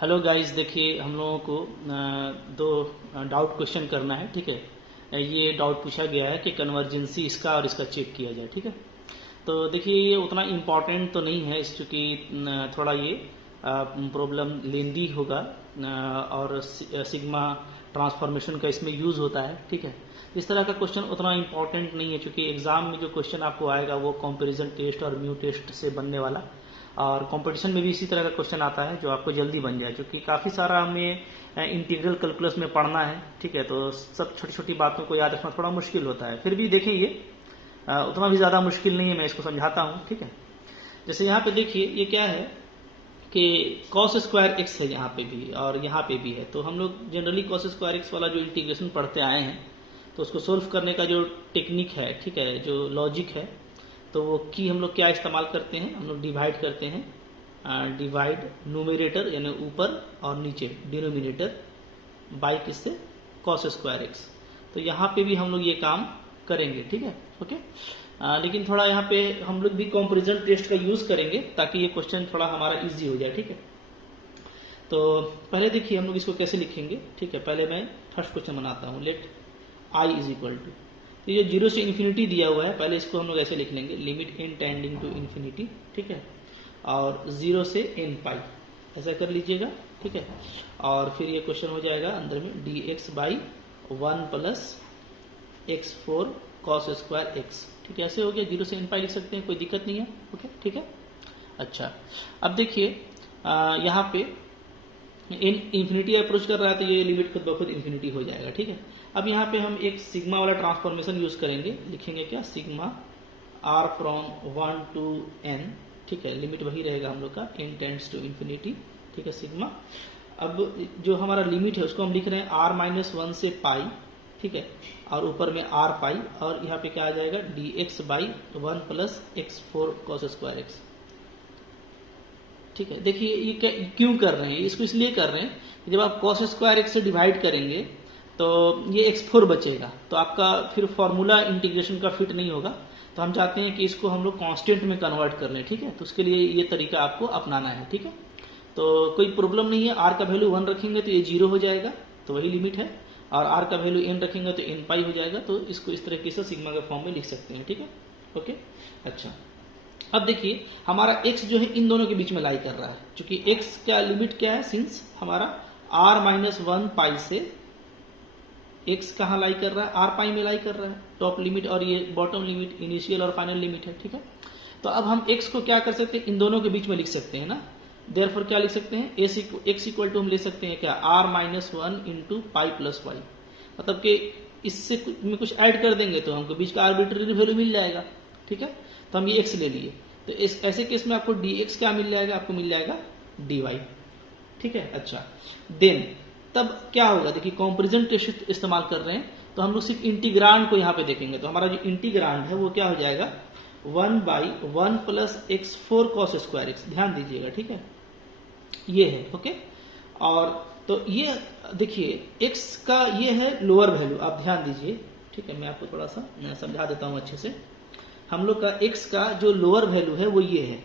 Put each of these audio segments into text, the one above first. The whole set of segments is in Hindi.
हेलो गाइस, देखिए हम लोगों को दो डाउट क्वेश्चन करना है। ठीक है, ये डाउट पूछा गया है कि कन्वर्जेंसी इसका और इसका चेक किया जाए। ठीक है, तो देखिए ये उतना इम्पॉर्टेंट तो नहीं है इस चूँकि थोड़ा ये प्रॉब्लम लेंदी होगा और सिग्मा ट्रांसफॉर्मेशन का इसमें यूज़ होता है। ठीक है, इस तरह का क्वेश्चन उतना इम्पॉर्टेंट नहीं है क्योंकि एग्जाम में जो क्वेश्चन आपको आएगा वो कंपैरिजन टेस्ट और म्यू टेस्ट से बनने वाला, और कंपटीशन में भी इसी तरह का क्वेश्चन आता है जो आपको जल्दी बन जाए, क्योंकि काफ़ी सारा हमें इंटीग्रल कैलकुलस में पढ़ना है। ठीक है, तो सब छोटी छोटी बातों को याद रखना थोड़ा मुश्किल होता है। फिर भी देखिए ये उतना भी ज़्यादा मुश्किल नहीं है, मैं इसको समझाता हूँ। ठीक है, जैसे यहाँ पे देखिए ये क्या है कि cos स्क्वायर एक्स है यहाँ पे भी और यहाँ पे भी है। तो हम लोग जनरली cos स्क्वायर एक्स वाला जो इंटीग्रेशन पढ़ते आए हैं तो उसको सोल्व करने का जो टेक्निक है, ठीक है, जो लॉजिक है, तो वो की हम लोग क्या इस्तेमाल करते हैं, हम लोग डिवाइड करते हैं। डिवाइड न्यूमरेटर यानी ऊपर और नीचे डिनोमिनेटर बाई किससे, cos स्क्वायर एक्स। तो यहाँ पे भी हम लोग ये काम करेंगे। ठीक है, ओके। लेकिन थोड़ा यहाँ पे हम लोग भी कंपैरिजन टेस्ट का यूज करेंगे ताकि ये क्वेश्चन थोड़ा हमारा इजी हो जाए। ठीक है, तो पहले देखिए हम लोग इसको कैसे लिखेंगे। ठीक है, पहले मैं फर्स्ट क्वेश्चन बनाता हूँ। Let I is equal to, तो ये 0 से इन्फिनिटी दिया हुआ है, पहले इसको हम लोग ऐसे लिख लेंगे, limit n tending to infinity. ठीक है, और 0 से n पाई ऐसा कर लीजिएगा। ठीक है, और फिर ये क्वेश्चन हो जाएगा अंदर में dx by 1 plus x4 cos square x. ठीक है, ऐसे हो गया, 0 से n पाई लिख सकते हैं, कोई दिक्कत नहीं है। ओके, ठीक है। अच्छा, अब देखिए यहाँ पे इन्फिनिटी अप्रोच कर रहा है तो ये लिमिट खुद ब खुद इन्फिनिटी हो जाएगा। ठीक है, अब यहाँ पे हम एक सिग्मा वाला ट्रांसफॉर्मेशन यूज करेंगे, लिखेंगे क्या, sigma r from 1 to n। ठीक है, लिमिट वही रहेगा हम लोग का, n टेंड्स टू इन्फिनिटी। ठीक है, सिग्मा। अब जो हमारा लिमिट है उसको हम लिख रहे हैं r माइनस 1 से पाई। ठीक है, और ऊपर में r पाई, और यहाँ पे क्या आ जाएगा dx by 1 plus x4 cos square x. ठीक है, देखिए ये क्यों कर रहे हैं, इसको इसलिए कर रहे हैं कि जब आप cos स्क्वायर एक्स से डिवाइड करेंगे तो ये x4 बचेगा, तो आपका फिर फॉर्मूला इंटीग्रेशन का फिट नहीं होगा। तो हम चाहते हैं कि इसको हम लोग कांस्टेंट में कन्वर्ट कर लें। ठीक है, तो उसके लिए ये तरीका आपको अपनाना है। ठीक है, तो कोई प्रॉब्लम नहीं है, r का वैल्यू 1 रखेंगे तो ये 0 हो जाएगा, तो वही लिमिट है, और r का वैल्यू n रखेंगे तो n पाई हो जाएगा। तो इसको इस तरीके से सिग्मा के फॉर्म में लिख सकते हैं। ठीक है, ओके। अच्छा, अब देखिए हमारा x जो है इन दोनों के बीच में लाई कर रहा है, क्योंकि x का लिमिट क्या है, सिंस हमारा r माइनस 1 पाई से x कहाँ लाई कर रहा है, r पाई में लाई कर रहा है, टॉप लिमिट, और ये बॉटम लिमिट, इनिशियल और फाइनल लिमिट है। ठीक है, तो अब हम x को क्या कर सकते हैं, इन दोनों के बीच में लिख सकते हैं ना। देयरफॉर क्या लिख सकते हैं, x इक्वल टू हम ले सकते हैं क्या, r minus 1 into pi plus y, मतलब कि इससे में कुछ ऐड कर देंगे तो हमको बीच का आर्बिट्ररी वैल्यू मिल जाएगा। ठीक है, तो हम ये x ले लिए, तो इस ऐसे केस में आपको dx क्या मिल जाएगा, आपको मिल जाएगा dy। ठीक है, अच्छा, देन तब क्या होगा, देखिए कंपैरिजन टेस्ट इस्तेमाल कर रहे हैं तो हम लोग सिर्फ इंटीग्रांड को यहाँ पे देखेंगे, तो हमारा जो इंटीग्रांड है वो क्या हो जाएगा, 1 by 1 plus x4 cos square x. ध्यान दीजिएगा, ठीक है, ये है। ओके, और तो ये देखिए x का ये है लोअर वैल्यू, आप ध्यान दीजिए। ठीक है, मैं आपको थोड़ा सा समझा देता हूं अच्छे से। हम लोग का x का जो लोअर वैल्यू है वो ये है,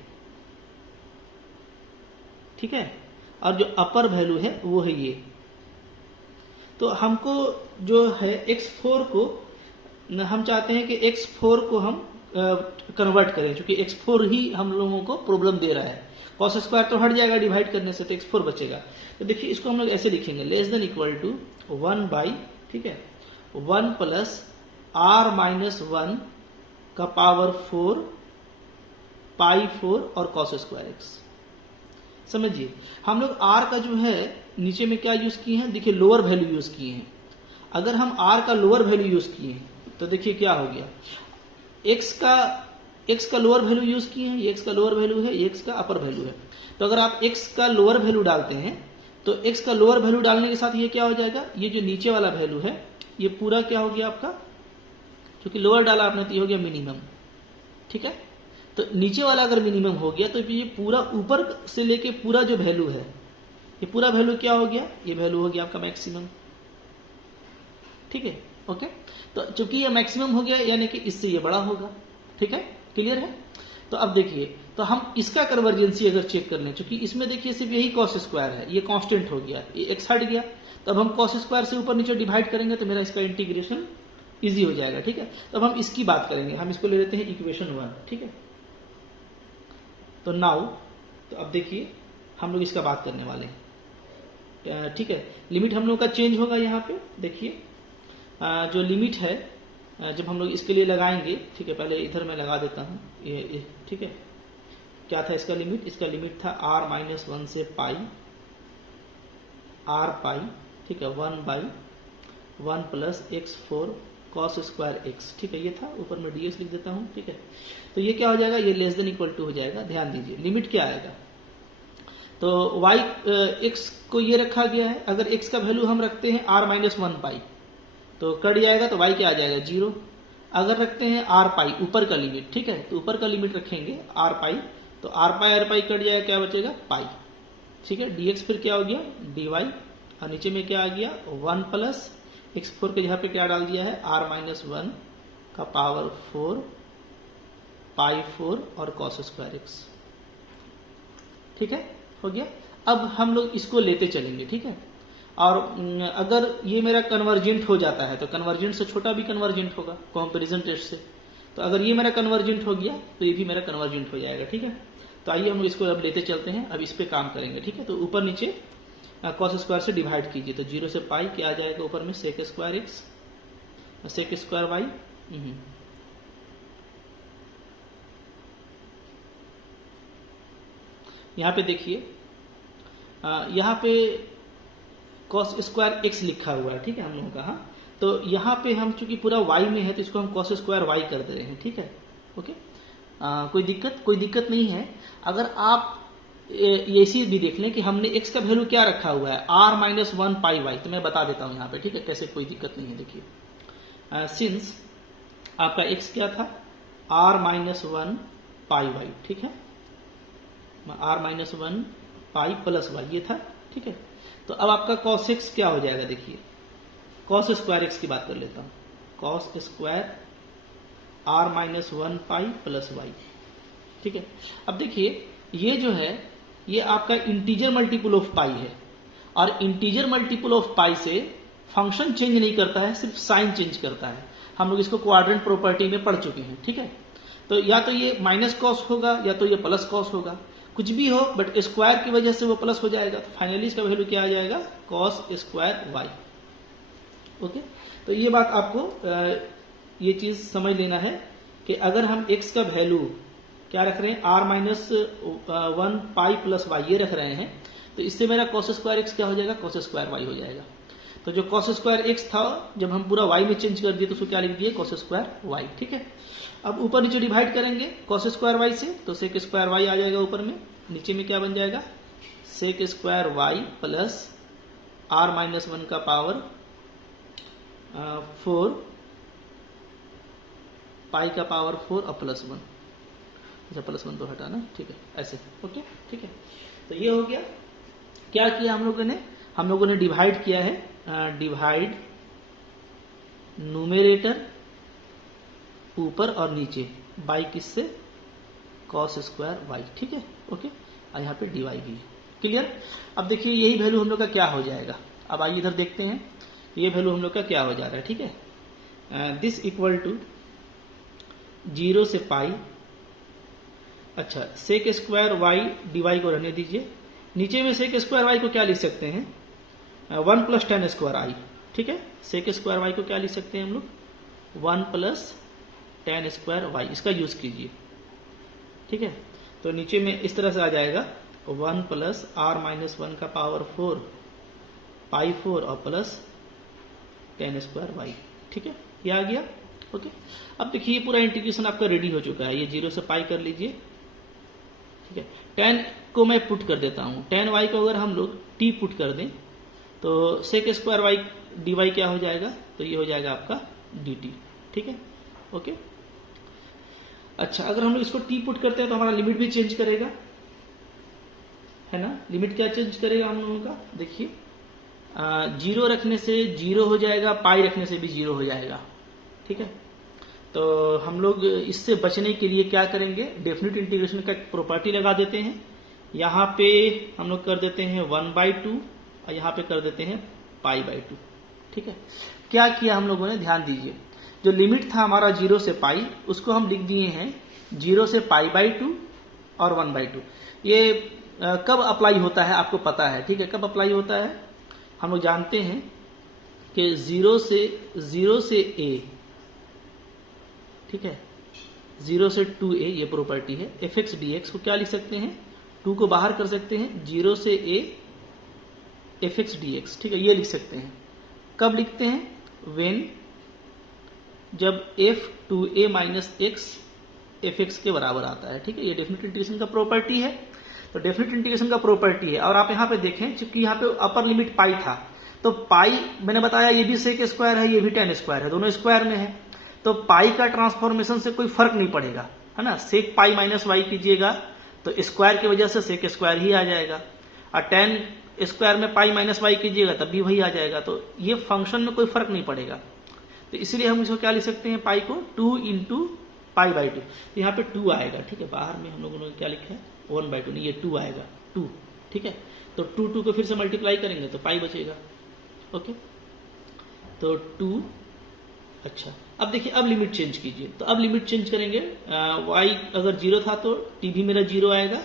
ठीक है, और जो अपर वैल्यू है वो है ये। तो हमको जो है x4 को हम चाहते हैं कि x4 को हम कन्वर्ट करें, क्योंकि x4 ही हम लोगों को प्रॉब्लम दे रहा है। cos स्क्वायर तो हट जाएगा डिवाइड करने से, तो x4 बचेगा। तो देखिए इसको हम लोग ऐसे लिखेंगे, less than equal to 1 by, ठीक है, 1 प्लस r माइनस 1 का पावर 4 पाई 4 और cos स्क्वायर एक्स। समझिए हम लोग r का जो है नीचे में क्या यूज किए हैं, देखिए लोअर वैल्यू यूज किए हैं। अगर हम r का लोअर वैल्यू यूज किए हैं तो देखिए क्या हो गया, x का लोअर वैल्यू यूज किए हैं, ये x का लोअर वैल्यू है, ये x का अपर वैल्यू है। तो अगर आप x का लोअर वैल्यू डालते हैं तो x का लोअर वैल्यू डालने के साथ ये क्या हो जाएगा, ये जो नीचे वाला वैल्यू है ये पूरा क्या हो गया आपका, क्योंकि लोअर डाला आपने तो ये हो गया मिनिमम। ठीक है, तो नीचे वाला अगर मिनिमम हो गया तो ये पूरा ऊपर से लेके पूरा जो वैल्यू है, ये पूरा वैल्यू क्या हो गया, ये वैल्यू हो गया आपका मैक्सिमम। ठीक है, ओके, तो चूंकि ये मैक्सिमम हो गया यानी कि इससे ये बड़ा होगा। ठीक है, क्लियर है। तो अब देखिए तो हम इसका कन्वर्जेंसी अगर चेक कर लें, क्योंकि इसमें देखिए सिर्फ यही कॉस स्क्वायर है, ये कांस्टेंट हो गया, ये एक्स हट गया, तो अब हम कॉस स्क्वायर से ऊपर नीचे डिवाइड करेंगे तो मेरा इसका इंटीग्रेशन इजी हो जाएगा। ठीक है, तो अब हम इसकी बात करेंगे, हम इसको ले लेते हैं इक्वेशन 1। ठीक है, तो नाउ तो अब देखिए हम लोग इसका बात करने वाले हैं। ठीक है, लिमिट हम लोग का चेंज होगा यहाँ पे। देखिए जो लिमिट है जब हम लोग इसके लिए लगाएंगे, ठीक है, पहले इधर मैं लगा देता हूँ ये। ठीक है, क्या था इसका लिमिट? इसका लिमिट था r-1 से पाई r पाई, ठीक है, 1/1 plus x4 cos square x। ठीक है, ये था, ऊपर में ds लिख देता हूँ। ठीक है, तो ये क्या हो जाएगा? ये लेस देन इक्वल टू हो जाएगा। ध्यान दीजिए लिमिट क्या आएगा, तो y x को ये रखा गया है, अगर x का वैल्यू हम रखते हैं r-1 पाई तो कट जाएगा, तो y क्या आ जाएगा? 0। अगर रखते हैं r पाई ऊपर का लिमिट, ठीक है, तो ऊपर का लिमिट रखेंगे r पाई, तो r पाई कट जाएगा, क्या बचेगा? पाई। ठीक है, dx फिर क्या हो गया? dy, और नीचे में क्या आ गया? 1 प्लस x4 के जगह पे क्या डाल दिया है? r-1 का पावर 4 पाई 4 और cos स्क्वायर x। ठीक है, हो गया। अब हम लोग इसको लेते चलेंगे। ठीक है, और अगर ये मेरा कन्वर्जेंट हो जाता है तो कन्वर्जेंट से छोटा भी कन्वर्जेंट होगा कंपैरिजन टेस्ट से, तो अगर ये मेरा कन्वर्जेंट हो गया तो ये भी मेरा कन्वर्जेंट हो जाएगा। ठीक है, तो आइए हम इसको अब लेते चलते हैं, अब इस पे काम करेंगे। ठीक है, तो ऊपर नीचे cos स्क्वायर से डिवाइड कीजिए, तो 0 से पाई क्या आ जाएगा? ऊपर में sec square x sec square y। यहाँ पे देखिए यहाँ पे cos स्क्वायर x लिखा हुआ है। ठीक है, हम लोगों का, हाँ, तो यहाँ पे हम चूंकि पूरा y में है तो इसको हम cos स्क्वायर y कर दे रहे हैं। ठीक है, ओके, कोई दिक्कत नहीं है। अगर आप ये चीज भी देख लें कि हमने x का वैल्यू क्या रखा हुआ है? r-1 पाई y, तो मैं बता देता हूँ यहाँ पे। ठीक है, कैसे, कोई दिक्कत नहीं है। देखिए सिंस आपका x क्या था? r-1 पाई y। ठीक है, r-1 पाई प्लस y ये था। ठीक है, तो अब आपका cos x क्या हो जाएगा? देखिए cos स्क्वायर x की बात कर लेता हूँ, cos square r-1 pi plus y। ठीक है, अब देखिए ये जो है ये आपका इंटीजर मल्टीपल ऑफ पाई है, और इंटीजर मल्टीपल ऑफ पाई से फंक्शन चेंज नहीं करता है, सिर्फ साइन चेंज करता है। हम लोग इसको क्वाड्रेंट प्रॉपर्टी में पढ़ चुके हैं। ठीक है, तो या तो ये माइनस कॉस होगा या तो ये प्लस कॉस होगा, कुछ भी हो, बट स्क्वायर की वजह से वो प्लस हो जाएगा, तो फाइनली इसका वैल्यू क्या आ जाएगा? Cos square Y. ओके, तो ये बात आपको ये चीज समझ लेना है कि अगर हम x का वैल्यू क्या रख रहे हैं? r-1 पाई प्लस वाई ये रख रहे हैं, तो इससे मेरा cos स्क्वायर x क्या हो जाएगा? cos स्क्वायर y हो जाएगा। तो जो cos स्क्वायर x था जब हम पूरा y में चेंज कर दिए तो उसको क्या लिख दिए? cos square y। ठीक है, अब ऊपर नीचे डिवाइड करेंगे cos स्क्वायर y से, तो sec स्क्वायर y आ जाएगा ऊपर में, नीचे में क्या बन जाएगा? sec square y plus r-1 का पावर 4 पाई का पावर 4 और प्लस 1। अच्छा, प्लस 1 तो हटाना, ठीक है, ऐसे। ओके, ठीक है, तो ये हो गया। क्या किया हम लोगों ने डिवाइड किया है, डिवाइड न्यूमेरेटर ऊपर और नीचे बाई किससे? cos square y। ठीक है, ओके, और यहाँ पे dy भी है। क्लियर? अब देखिए यही वैल्यू हम लोग का क्या हो जाएगा। अब आइए इधर देखते हैं ये वैल्यू हम लोग का क्या हो जा रहा है। ठीक है, दिस इक्वल टू 0 से पाई। अच्छा, सेक स्क्वायर वाई dy को रहने दीजिए, नीचे में सेक स्क्वायर y को क्या लिख सकते हैं? 1 प्लस tan स्क्वायर i। ठीक है, सेक स्क्वायर y को क्या लिख सकते हैं हम लोग? 1 प्लस tan स्क्वायर y, इसका यूज कीजिए। ठीक है, तो नीचे में इस तरह से आ जाएगा 1 प्लस r-1 का पावर 4 पाई 4 और प्लस tan स्क्वायर y। ठीक है, ये आ गया। ओके, अब देखिए पूरा इंटीग्रेशन आपका रेडी हो चुका है। ये 0 से पाई कर लीजिए। ठीक है, tan को मैं पुट कर देता हूं, tan y को अगर हम लोग t पुट कर दें तो sec स्क्वायर y dy क्या हो जाएगा? तो ये हो जाएगा आपका dt। ठीक है, ओके। अच्छा, अगर हम लोग इसको t पुट करते हैं तो हमारा लिमिट भी चेंज करेगा, है ना? लिमिट क्या चेंज करेगा हम लोगों का? देखिए 0 रखने से 0 हो जाएगा, पाई रखने से भी 0 हो जाएगा। ठीक है, तो हम लोग इससे बचने के लिए क्या करेंगे, डेफिनेट इंटीग्रेशन का एक प्रॉपर्टी लगा देते हैं। यहाँ पे हम लोग कर देते हैं 1/2 और यहाँ पे कर देते हैं π/2। ठीक है, क्या किया हम लोगों ने, ध्यान दीजिए, जो लिमिट था हमारा 0 से पाई उसको हम लिख दिए हैं 0 से π/2 और 1/2। ये कब अप्लाई होता है आपको पता है, ठीक है, कब अप्लाई होता है हम लोग जानते हैं कि 0 से a, ठीक है, 0 से 2a ये प्रॉपर्टी है। fx dx को क्या लिख सकते हैं, 2 को बाहर कर सकते हैं, 0 से a fx dx, ठीक है, ये लिख सकते हैं। कब लिखते हैं, when जब f 2a minus x fx के बराबर आता है। ठीक है, ये डेफिनेट इंटीग्रेशन का प्रॉपर्टी है। तो डेफिनेट इंटीग्रेशन का प्रॉपर्टी है। और आप यहाँ पे देखें, चूंकि यहाँ पे अपर लिमिट पाई था, तो पाई मैंने बताया ये भी सेक स्क्वायर है, ये भी tan स्क्वायर है, दोनों स्क्वायर में है, तो पाई का ट्रांसफॉर्मेशन से कोई फर्क नहीं पड़ेगा, है ना। सेक पाई माइनस वाई कीजिएगा तो स्क्वायर की वजह से सेक स्क्वायर ही आ जाएगा, और tan स्क्वायर में पाई माइनस वाई कीजिएगा तब भी वही आ जाएगा। तो ये फंक्शन में कोई फर्क नहीं पड़ेगा, तो इसलिए हम इसको क्या लिख सकते हैं, पाई को 2 इंटू π/2। तो यहाँ पे 2 आएगा, ठीक है, बाहर में हम लोगों ने क्या लिखा है 1/2, नहीं, ये 2 आएगा, 2, ठीक है। तो 2 को फिर से मल्टीप्लाई करेंगे तो पाई बचेगा। ओके, तो 2, अच्छा, अब देखिए, अब लिमिट चेंज कीजिए। तो अब लिमिट चेंज करेंगे, y अगर 0 था तो t भी मेरा 0 आएगा,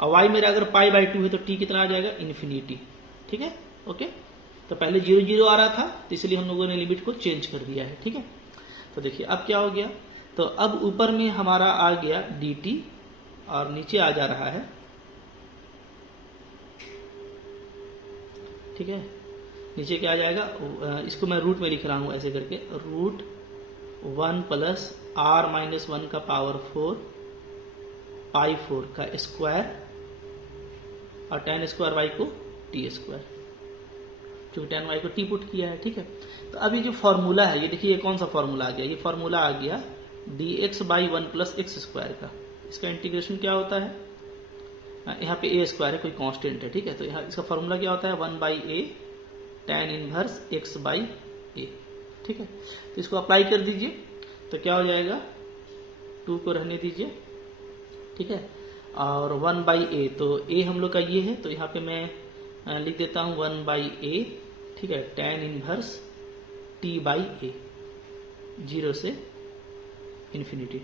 और y मेरा अगर π/2 है तो t कितना आ जाएगा, इन्फिनिटी। ठीक है, ओके। तो पहले 0 0 आ रहा था, तो इसलिए हम लोगों ने लिमिट को चेंज कर दिया है। ठीक है, तो देखिए अब क्या हो गया, तो अब ऊपर में हमारा आ गया dt और नीचे आ जा रहा है, ठीक है, नीचे क्या आ जाएगा, इसको मैं रूट में लिख रहा हूं ऐसे करके, रूट 1 प्लस r माइनस 1 का पावर 4 π/4 का स्क्वायर और tan स्क्वायर y को t स्क्वायर, क्योंकि tan y को t पुट किया है। ठीक है, तो अभी जो फॉर्मूला है, ये देखिए, ये कौन सा फॉर्मूला आ गया, ये फॉर्मूला आ गया dx/1 प्लस x स्क्वायर का। इसका इंटीग्रेशन क्या होता है, यहाँ पे a स्क्वायर है, कोई कांस्टेंट है। ठीक है, तो यहाँ इसका फॉर्मूला क्या होता है, 1/a tan इनवर्स x/a। ठीक है, तो इसको अप्लाई कर दीजिए, तो क्या हो जाएगा, 2 को रहने दीजिए, ठीक है, और 1/a, तो a हम लोग का ये है, तो यहाँ पे मैं लिख देता हूँ 1/a, ठीक है, tan इनवर्स t/a, 0 से इन्फिनिटी।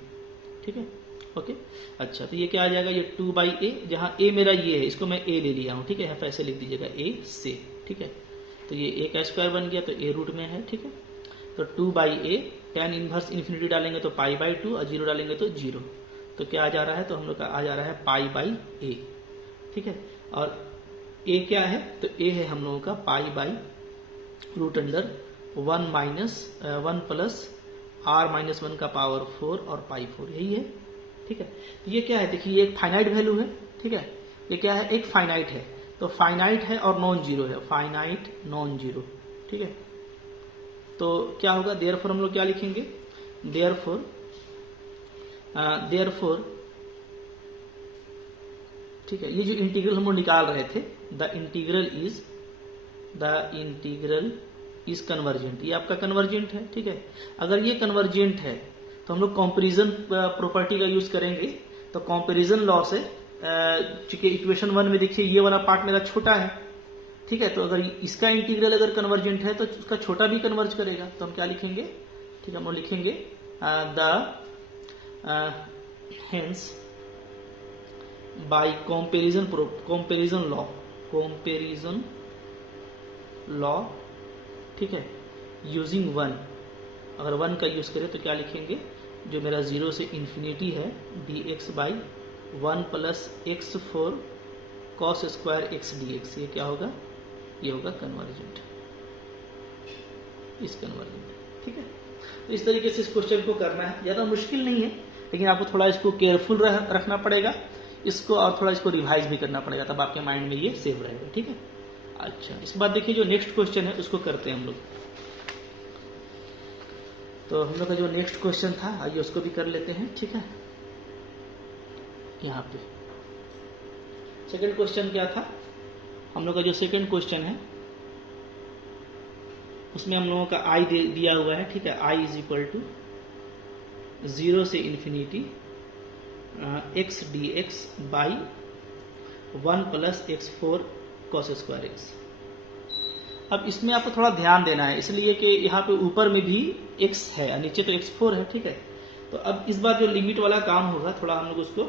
ठीक है, ओके, अच्छा, तो ये क्या आ जाएगा, ये 2/a, जहां a मेरा ये है, इसको मैं a ले लिया हूं। ठीक है, यहाँ पे ऐसे लिख दीजिएगा a से। ठीक है, तो ये a का स्क्वायर बन गया, तो a रूट में है। ठीक है, तो 2/a, tan इनवर्स इन्फिनिटी डालेंगे तो π/2 और 0 डालेंगे तो 0, तो क्या आ जा रहा है, तो हम लोग का आ जा रहा है π/a। ठीक है, और a क्या है, तो a है हम लोगों का π/√1 प्लस r माइनस 1 का पावर 4 और π/4, यही है। ठीक है, तो ये क्या है, देखिए, ये एक फाइनाइट वैल्यू है। ठीक है, ये क्या है, एक फाइनाइट है, तो फाइनाइट है और नॉन जीरो है, फाइनाइट नॉन जीरो। ठीक है, तो क्या होगा, देयरफॉर हम लोग क्या लिखेंगे, देयरफॉर ठीक है, ये जो इंटीग्रल हम लोग निकाल रहे थे, द इंटीग्रल इज कन्वर्जेंट, ये आपका कन्वर्जेंट है। ठीक है, अगर ये कन्वर्जेंट है तो हम लोग कंपैरिजन प्रॉपर्टी का यूज करेंगे। तो कंपैरिजन लॉ से, चूंकि इक्वेशन 1 में देखिए ये वाला पार्ट मेरा छोटा है, ठीक है, तो अगर इसका इंटीग्रल अगर कन्वर्जेंट है तो उसका छोटा भी कन्वर्ज करेगा, तो हम क्या लिखेंगे, ठीक है, हम लोग लिखेंगे the hence bye comparison law, ठीक है, यूजिंग 1, अगर 1 का यूज करें तो क्या लिखेंगे, जो मेरा 0 से इन्फिनिटी है dx/1 plus x4 cos square x dx, ये क्या होगा, ये होगा कन्वर्जेंट, इस कन्वर्जेंट। ठीक है, तो इस तरीके से इस क्वेश्चन को करना है, ज्यादा मुश्किल नहीं है, लेकिन आपको थोड़ा इसको केयरफुल रखना पड़ेगा इसको, और थोड़ा इसको रिवाइज भी करना पड़ेगा, तब आपके माइंड में ये सेव रहेगा। ठीक है, अच्छा, इसके बाद देखिए जो नेक्स्ट क्वेश्चन है उसको करते हैं हम लोग। तो हम लोग का जो नेक्स्ट क्वेश्चन था, आइए उसको भी कर लेते हैं। ठीक है, यहाँ पे सेकंड क्वेश्चन क्या था, हम लोग का जो सेकंड क्वेश्चन है उसमें हम लोगों का i दिया हुआ है। ठीक है, i इज इक्वल टू 0 से infinity x dx by 1 plus x4 cos square x। अब इसमें आपको थोड़ा ध्यान देना है, इसलिए कि यहाँ पे ऊपर में भी x है और नीचे तो x4 है, ठीक है। तो अब इस बार जो लिमिट वाला काम होगा थोड़ा हम लोग उसको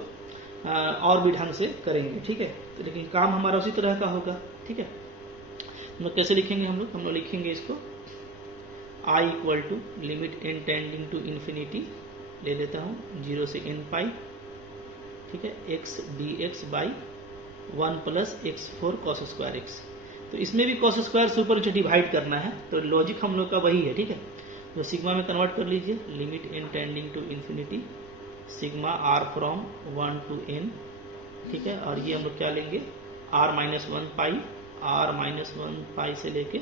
और भी ढंग से करेंगे, ठीक है। तो लेकिन काम हमारा उसी तरह का होगा, ठीक है। हम लोग कैसे लिखेंगे, हम लोग लिखेंगे इसको I equal to limit n tending to infinity ले लेता हूँ 0 से n पाई, ठीक है, x dx by 1 plus x4 cos square x। तो इसमें भी cos स्क्वायर से ऊपर नीचे डिवाइड करना है, तो लॉजिक हम लोग का वही है, ठीक है। तो सिग्मा में कन्वर्ट कर लीजिए, limit n tending to infinity sigma r from 1 to n, ठीक है। और ये हम लोग क्या लेंगे r माइनस 1 पाई, r माइनस 1 पाई से लेके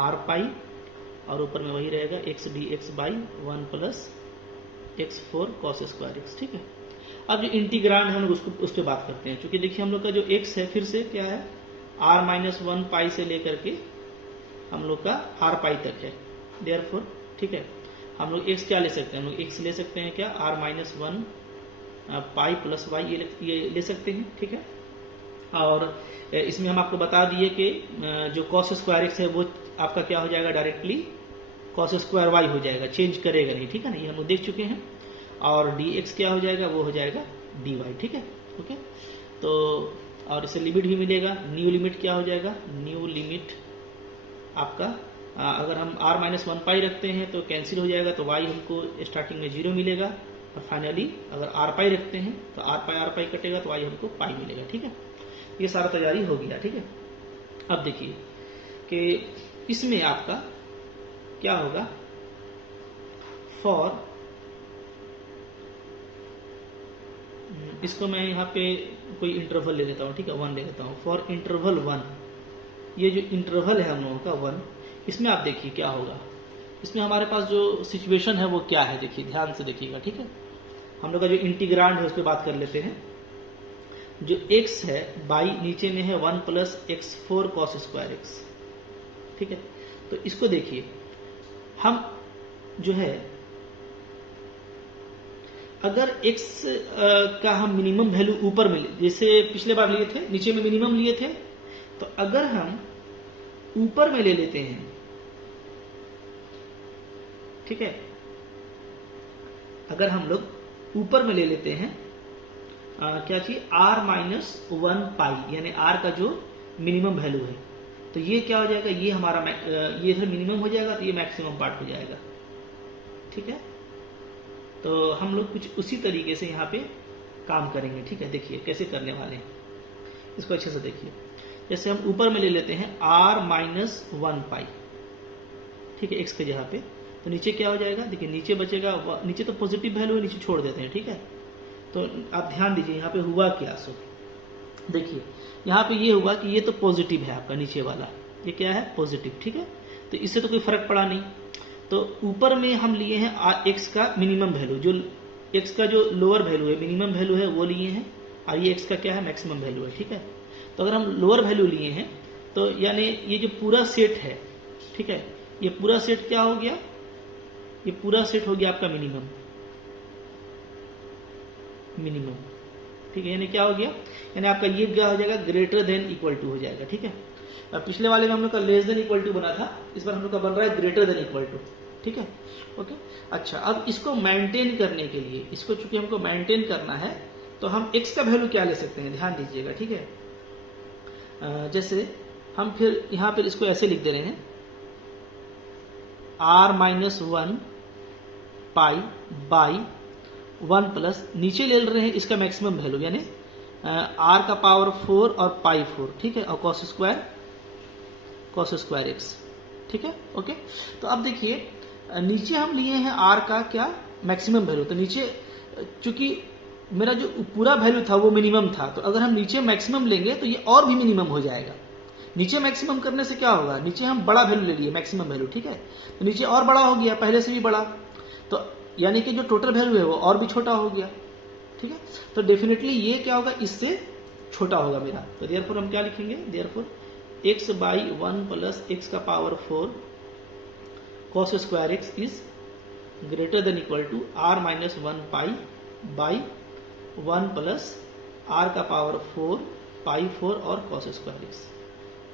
r पाई, और ऊपर में वही रहेगा x dx by 1 plus x4 cos square x, ठीक है। अब जो इंटीग्रांड है हम लोग उस पर बात करते हैं। चूंकि देखिए हम लोग का जो x है फिर से क्या है r माइनस 1 पाई से लेकर के हम लोग का r पाई तक है, देयरफॉर, ठीक है। हम लोग x क्या ले सकते हैं, हम लोग x ले सकते हैं क्या r minus 1 pi plus y ये ले सकते हैं, ठीक है। और इसमें हम आपको बता दिए कि जो cos स्क्वायर x है वो आपका क्या हो जाएगा, डायरेक्टली cos स्क्वायर y हो जाएगा, चेंज करेगा नहीं, ठीक है ना, ये हम लोग देख चुके हैं। और dx क्या हो जाएगा, वो हो जाएगा dy, ठीक है, ओके। तो और इसे लिमिट भी मिलेगा, न्यू लिमिट क्या हो जाएगा, न्यू लिमिट आपका अगर हम r माइनस 1 पाई रखते हैं तो कैंसिल हो जाएगा, तो y हमको स्टार्टिंग में 0 मिलेगा, और फाइनली अगर r पाई रखते हैं तो r पाई कटेगा तो y हमको पाई मिलेगा, ठीक है। ये सारा तैयारी हो गया, ठीक है। अब देखिए कि इसमें आपका क्या होगा, फॉर, इसको मैं यहाँ पे कोई इंटरवल ले लेता हूँ, ठीक है, 1 ले लेता हूँ। फॉर इंटरवल 1, ये जो इंटरवल है हम लोगों का 1, इसमें आप देखिए क्या होगा। इसमें हमारे पास जो सिचुएशन है वो क्या है, देखिए ध्यान से देखिएगा, ठीक है। हम लोग का जो इंटीग्रांड है उस पर बात कर लेते हैं। जो x है बाई नीचे में है 1 plus x4 cos square x, ठीक है। तो इसको देखिए, हम जो है अगर x का हम मिनिमम वैल्यू ऊपर में, जैसे पिछले बार लिए थे नीचे में मिनिमम लिए थे, तो अगर हम ऊपर में ले लेते हैं, ठीक है, अगर हम लोग ऊपर में ले लेते हैं क्या चाहिए, r माइनस 1 पाई, यानी r का जो मिनिमम वैल्यू है, तो ये क्या हो जाएगा, ये हमारा ये इधर मिनिमम हो जाएगा, तो ये मैक्सिमम पार्ट हो जाएगा, ठीक है। तो हम लोग कुछ उसी तरीके से यहाँ पे काम करेंगे, ठीक है। देखिए कैसे करने वाले हैं, इसको अच्छे से देखिए। जैसे हम ऊपर में ले लेते हैं r माइनस 1 पाई, ठीक है, x के जगह पे, तो नीचे क्या हो जाएगा, देखिए नीचे बचेगा, नीचे तो पॉजिटिव वैल्यू है, नीचे छोड़ देते हैं, ठीक है। तो आप ध्यान दीजिए यहाँ पे हुआ क्या, सो देखिए यहाँ पे ये हुआ कि ये तो पॉजिटिव है आपका नीचे वाला, ये क्या है, पॉजिटिव, ठीक है। तो इससे तो कोई फर्क पड़ा नहीं। तो ऊपर में हम लिए हैं x का मिनिमम वैल्यू, जो x का जो लोअर वैल्यू है, मिनिमम वैल्यू है, वो लिए हैं, और ये x का क्या है, मैक्सिमम वैल्यू है, ठीक है। तो अगर हम लोअर वैल्यू लिए हैं तो यानी ये जो पूरा सेट है, ठीक है, ये पूरा सेट क्या हो गया, ये पूरा सेट हो गया आपका मिनिमम, ठीक है। यानी क्या हो गया, यानी आपका ये क्या हो जाएगा, ग्रेटर देन इक्वल टू हो जाएगा, ठीक है। पिछले वाले में हम लोग का लेस देन इक्वल टू बना था, इस बार हम लोग का बन रहा है ग्रेटर देन इक्वल टू, ठीक है, ओके। अच्छा, अब इसको मेंटेन करने के लिए, इसको चूंकि हमको मेंटेन करना है, तो हम x का वैल्यू क्या ले सकते हैं, ध्यान दीजिएगा, ठीक है। जैसे हम फिर यहाँ पर इसको ऐसे लिख दे रहे हैं, r minus 1 pi by 1 plus, नीचे ले रहे हैं इसका मैक्सिमम वैल्यू, यानी r का पावर 4 और पाई 4, ठीक है, और cos स्क्वायर x, ठीक है, ओके। तो अब देखिए नीचे हम लिए हैं r का क्या, मैक्सिमम वैल्यू, तो नीचे चूंकि मेरा जो पूरा वैल्यू था वो मिनिमम था, तो अगर हम नीचे मैक्सिमम लेंगे तो ये और भी मिनिमम हो जाएगा। नीचे मैक्सिमम करने से क्या होगा, नीचे हम बड़ा वैल्यू ले लिए, मैक्सिमम वैल्यू, ठीक है, तो नीचे और बड़ा हो गया, पहले से भी बड़ा, तो यानी कि जो टोटल वैल्यू है वो और भी छोटा हो गया, ठीक है। तो डेफिनेटली ये क्या होगा, इससे छोटा होगा मेरा, तो देयरफॉर हम क्या लिखेंगे, therefore x by 1 plus x का power 4 cos square x is greater than equal to r minus 1 pi by 1 plus r का पावर 4 पाई 4 और कॉस स्क्वायर एक्स,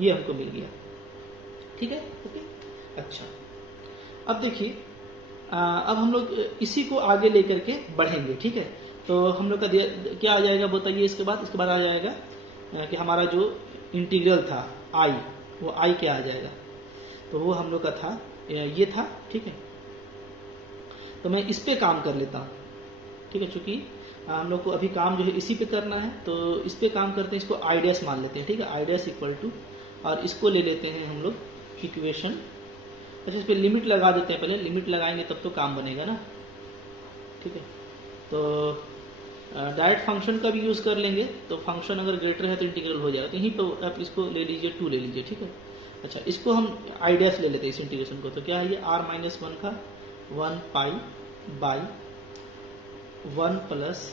ये हमको मिल गया। ठीक है, ओके। अच्छा, अब देखिए अब हम लोग इसी को आगे लेकर के बढ़ेंगे। ठीक है, तो हम लोग का क्या आ जाएगा बताइए। इसके बाद आ जाएगा कि हमारा जो इंटीग्रल था i, वो i क्या आ जाएगा, तो वो हम लोग का था ये था। ठीक है, तो मैं इस पे काम कर लेता हूँ। ठीक है, चूंकि हम लोग को अभी काम जो है इसी पे करना है, तो इस पे काम करते हैं। इसको आई डैश मान लेते हैं। ठीक है, आई डैश इक्वल टू, और इसको ले लेते हैं हम लोग इक्वेशन। अच्छा, इस पे लिमिट लगा देते हैं। पहले लिमिट लगाएंगे तब तो काम बनेगा ना। ठीक है, तो डायरेक्ट फंक्शन का भी यूज कर लेंगे, तो फंक्शन अगर ग्रेटर है तो इंटीग्रल हो जाएगा। तो यहीं पर आप इसको ले लीजिए, 2 ले लीजिए। ठीक है, अच्छा, इसको हम आई डैश ले लेते हैं इस इंटीग्रेशन को। तो क्या है ये r माइनस 1 का 1 पाई बाई 1 प्लस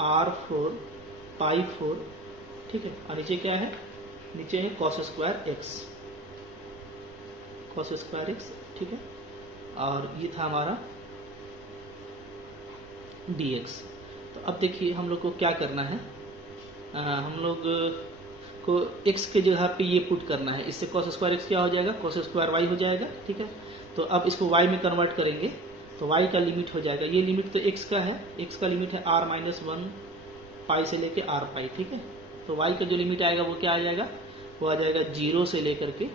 r4 पाई 4। ठीक है, और नीचे क्या है, नीचे है cos square x, cos square x. ठीक है, और ये था हमारा dx। तो अब देखिए हम लोग को क्या करना है, हम लोग को x के जगह पे ये पुट करना है। इससे cos स्क्वायर x क्या हो जाएगा, cos स्क्वायर y हो जाएगा। ठीक है, तो अब इसको y में कन्वर्ट करेंगे तो y का लिमिट हो जाएगा, ये लिमिट तो x का है, x का लिमिट है r माइनस 1 पाई से लेके r पाई। ठीक है, तो y का जो लिमिट आएगा वो क्या आ जाएगा, वो आ जाएगा 0 से लेकर के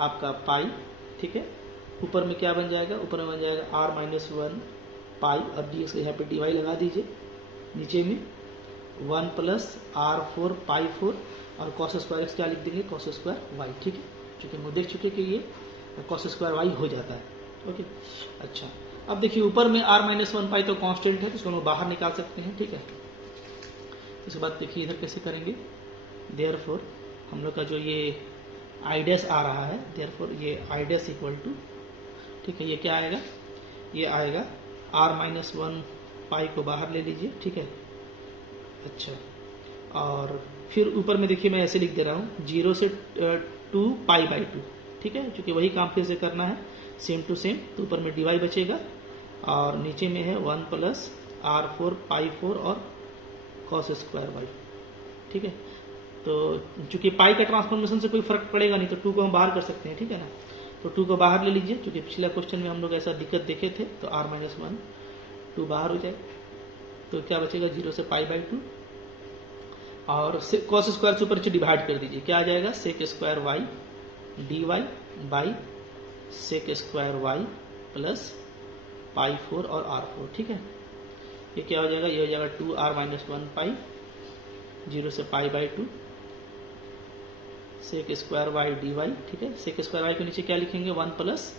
आपका पाई। ठीक है, ऊपर में क्या बन जाएगा, ऊपर में बन जाएगा r माइनस 1 पाई, और dx के यहाँ पे dy लगा दीजिए। नीचे में 1 प्लस r4 पाई 4, और cos स्क्वायर एक्स क्या लिख देंगे, cos स्क्वायर y। ठीक है, चूंकि हम देख चुके कि ये cos स्क्वायर y हो जाता है। ओके, अच्छा, अब देखिए ऊपर में r माइनस 1 पाई तो कांस्टेंट है, तो इसको हम बाहर निकाल सकते हैं। ठीक है, उसके बाद देखिए इधर कैसे करेंगे। देयरफॉर हम लोग का जो ये आई डैश आ रहा है, देयरफॉर ये आई डैश इक्वल टू, ठीक है, ये क्या आएगा, ये आएगा r माइनस 1 पाई को बाहर ले लीजिए। ठीक है, अच्छा, और फिर ऊपर में देखिए मैं ऐसे लिख दे रहा हूँ 0 से 2 पाई बाई 2। ठीक है, क्योंकि वही काम फिर से करना है सेम टू सेम। तो ऊपर में dy बचेगा, और नीचे में है 1 प्लस r4 पाई 4 और cos स्क्वायर y। ठीक है, तो चूंकि पाई का ट्रांसफॉर्मेशन से कोई फर्क पड़ेगा नहीं, तो 2 को हम बाहर कर सकते हैं। ठीक है ना, तो 2 को बाहर ले लीजिए, क्योंकि पिछले क्वेश्चन में हम लोग ऐसा दिक्कत देखे थे। तो r माइनस 1 2 बाहर हो जाए, तो क्या बचेगा 0 से पाई बाई 2, और cos स्क्वायर से ऊपर नीचे डिवाइड कर दीजिए, क्या आ जाएगा sec square y d y by sec square y plus pi 4 और r4। ठीक है, ये क्या हो जाएगा, ये हो जाएगा 2r माइनस 1 पाई 0 से pi by 2 sec square y d y. ठीक है, सेक स्क्वायर वाई के नीचे क्या लिखेंगे, 1 प्लस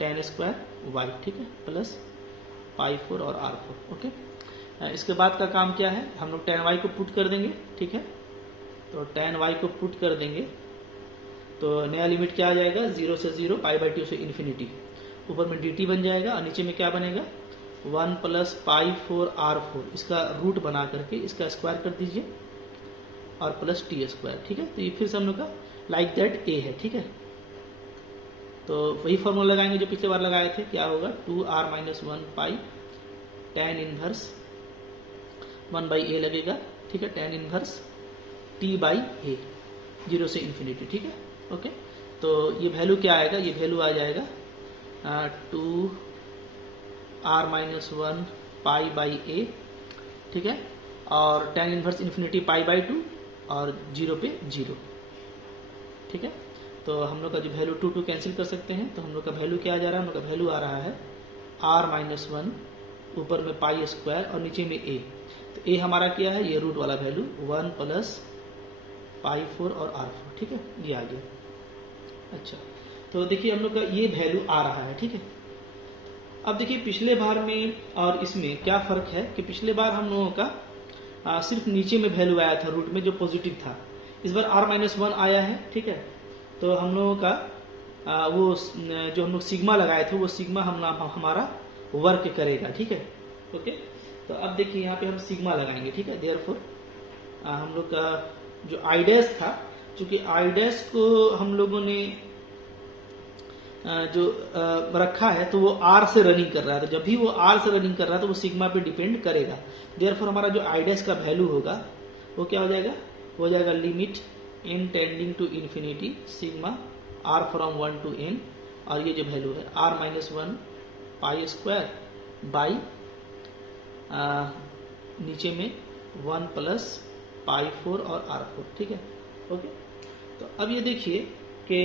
tan स्क्वायर वाई। ठीक है, प्लस पाई 4 और r4। ओके, इसके बाद का काम क्या है, हम लोग tan y को पुट कर देंगे। ठीक है, तो tan y को पुट कर देंगे तो नया लिमिट क्या आ जाएगा, 0 से 0 पाई बाई 2 से इन्फिनिटी। ऊपर में dt बन जाएगा, और नीचे में क्या बनेगा 1 प्लस पाई 4 r4, इसका रूट बना करके इसका स्क्वायर कर दीजिए, और प्लस टी स्क्वायर। ठीक है, तो ये फिर से हम लोग का लाइक दैट a है। ठीक है, तो वही फॉर्मूला लगाएंगे जो पिछले बार लगाए थे। क्या होगा 2r minus 1 pi tan inverse 1 by a लगेगा। ठीक है, tan inverse t by a 0 से इन्फिनिटी। ठीक है, ओके, तो ये वैल्यू क्या आएगा, ये वैल्यू आ जाएगा 2r माइनस 1 पाई बाई ए। ठीक है, और tan inverse infinity pi by 2 और 0 पे 0। ठीक है, तो हम लोग का जो वैल्यू 2 कैंसिल कर सकते हैं, तो हम लोग का वैल्यू क्या आ जा रहा है, हम लोग का वैल्यू आ रहा है r माइनस 1, ऊपर में पाई स्क्वायर और नीचे में a। तो a हमारा क्या है, ये रूट वाला वैल्यू 1 प्लस पाई 4 और r4। ठीक है, ये आ गया। अच्छा, तो देखिए हम लोग का ये वैल्यू आ रहा है। ठीक है, अब देखिए पिछले बार में और इसमें क्या फर्क है कि पिछले बार हम लोगों का सिर्फ नीचे में वैल्यू आया था रूट में जो पॉजिटिव था, इस बार r माइनस 1 आया है। ठीक है, तो हम लोगों का वो जो हम लोग सिग्मा लगाए थे वो सिग्मा हमारा वर्क करेगा। ठीक है, ओके, तो अब देखिए यहाँ पे हम सिग्मा लगाएंगे। ठीक है, देयरफॉर हम लोग का जो आई डैश था, चूंकि आई डैश को हम लोगों ने जो रखा है तो वो आर से रनिंग कर रहा है, तो जब भी वो आर से रनिंग कर रहा है तो वो सिग्मा पे डिपेंड करेगा। देयरफॉर हमारा जो आई डैश का वैल्यू होगा वो क्या हो जाएगा, हो जाएगा limit n tending to infinity sigma r from 1 to n, और ये जो वैल्यू है r minus 1 pi square by नीचे में 1 प्लस पाई 4 और r4, ठीक है। ओके, तो अब ये देखिए कि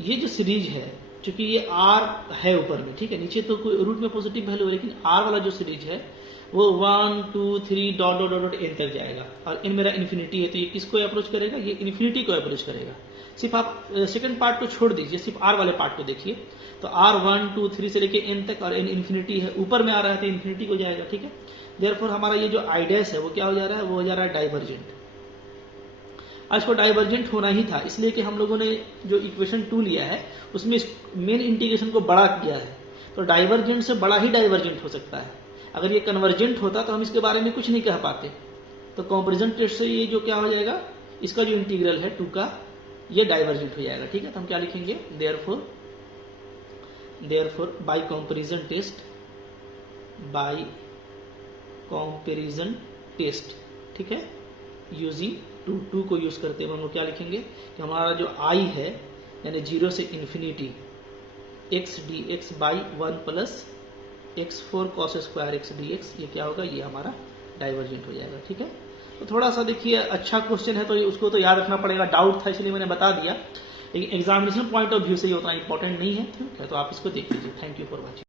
ये जो सीरीज है, चूंकि ये r है ऊपर में, ठीक है, नीचे तो कोई रूट में पॉजिटिव वैल्यू है, लेकिन r वाला जो सीरीज है वो 1 2 3 डॉट डॉट डॉट n तक जाएगा, और n मेरा इन्फिनिटी है, तो ये किसको अप्रोच करेगा, ये इन्फिनिटी को अप्रोच करेगा। सिर्फ आप सेकंड पार्ट को छोड़ दीजिए, सिर्फ r वाले पार्ट को देखिए, तो r 1 2 3 से लेके n तक, और n इन्फिनिटी है, ऊपर में आ रहा है तो इन्फिनिटी को जाएगा, ठीक है। देयरफॉर हमारा ये जो आई डैश है वो क्या हो जा रहा है, वो हो जा रहा है डाइवर्जेंट। आज को डाइवर्जेंट होना ही था, इसलिए कि हम लोगों ने जो इक्वेशन 2 लिया है उसमें मेन इंटीग्रेशन को बड़ा किया है, तो डाइवर्जेंट से बड़ा ही डाइवर्जेंट हो सकता है। अगर ये कन्वर्जेंट होता तो हम इसके बारे में कुछ नहीं कह पाते। तो कंपैरिजन टेस्ट से ये जो क्या हो जाएगा, इसका जो इंटीग्रल है 2 का, ये डाइवर्जेंट हो जाएगा, ठीक है। तो हम क्या लिखेंगे, देयरफॉर बाय कंपैरिजन टेस्ट, ठीक है, यूजिंग 2 को यूज करते हुए हम लोग क्या लिखेंगे कि हमारा जो आई है यानी 0 से infinity x dx by 1 plus x4 cos square x dx, ये क्या होगा, ये हमारा डाइवर्जेंट हो जाएगा, ठीक है। तो थोड़ा सा देखिए अच्छा क्वेश्चन है, तो उसको तो याद रखना पड़ेगा, डाउट था इसलिए मैंने बता दिया, लेकिन एग्जामिनेशन पॉइंट ऑफ व्यू से ये उतना इंपॉर्टेंट नहीं है, ठीक है। तो आप इसको देख लीजिए। Thank you for watching.